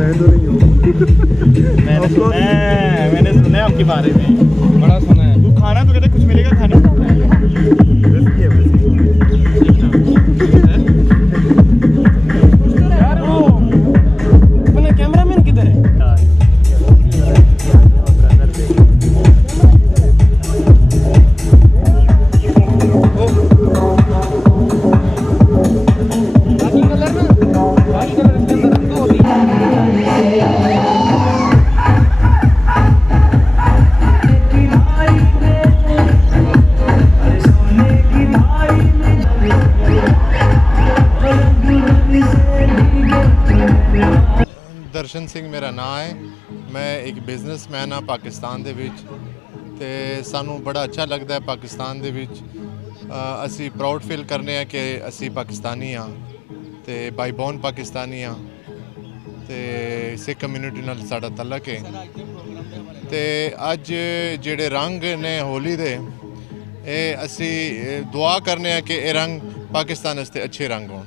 मैं तो नहीं हूँ। मैंने सुना है आपके बारे में, बड़ा सुना है। वो खाना तो कहते कुछ मिलेगा खाने को। रिस्की है वैसे। यार वो अपना कैमरामैन किधर है? बाकी कलर ना, बाकी कलर इसके अंदर रंग होती है। ਦਰਸ਼ਨ ਸਿੰਘ ਮੇਰਾ ਨਾਮ ਹੈ। ਮੈਂ ਇੱਕ ਬਿਜ਼ਨਸਮੈਨ ਹਾਂ ਪਾਕਿਸਤਾਨ ਦੇ ਵਿੱਚ ਤੇ ਸਾਨੂੰ ਬੜਾ ਅੱਛਾ ਲੱਗਦਾ ਹੈ ਪਾਕਿਸਤਾਨ ਦੇ ਵਿੱਚ। ਅਸੀਂ ਪ੍ਰਾਊਡ ਫੀਲ ਕਰਨੇ ਆ ਕਿ ਅਸੀਂ ਪਾਕਿਸਤਾਨੀ ਹਾਂ ਤੇ ਬਾਈ ਬੋਰਨ ਪਾਕਿਸਤਾਨੀ ਹਾਂ ਤੇ ਸਿੱਖ ਕਮਿਊਨਿਟੀ ਨਾਲ ਸਾਡਾ ਤਾਲੁਕ ਹੈ। ਤੇ ਅੱਜ ਜਿਹੜੇ ਰੰਗ ਨੇ ਹੋਲੀ ਦੇ, ਇਹ ਅਸੀਂ ਦੁਆ ਕਰਨੇ ਆ ਕਿ ਇਹ ਰੰਗ ਪਾਕਿਸਤਾਨ ਵਾਸਤੇ ਅੱਛੇ ਰੰਗ ਹੋਣ।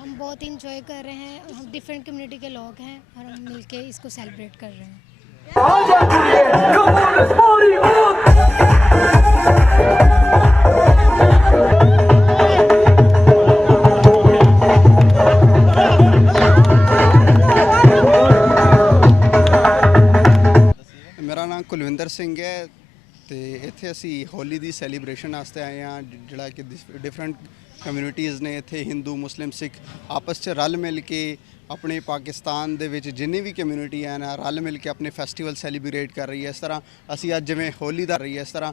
हम बहुत इंजॉय कर रहे हैं। हम डिफरेंट कम्युनिटी के लोग हैं और हम मिलके इसको सेलिब्रेट कर रहे हैं। मेरा नाम कुलविंदर सिंह है तो इत्थे असी होली की सैलीब्रेशन वास्ते आए हैं, जिहड़ा कि डिफरेंट कम्यूनिटीज़ ने इत्थे हिंदू मुस्लिम सिख आपस च रल मिल के अपने पाकिस्तान दे विच जिन्नी भी कम्यूनिटी है ना रल मिल के अपने फेस्टिवल सैलीब्रेट कर रही है। इस तरह असी अज जिवें होली दा रही है इस तरह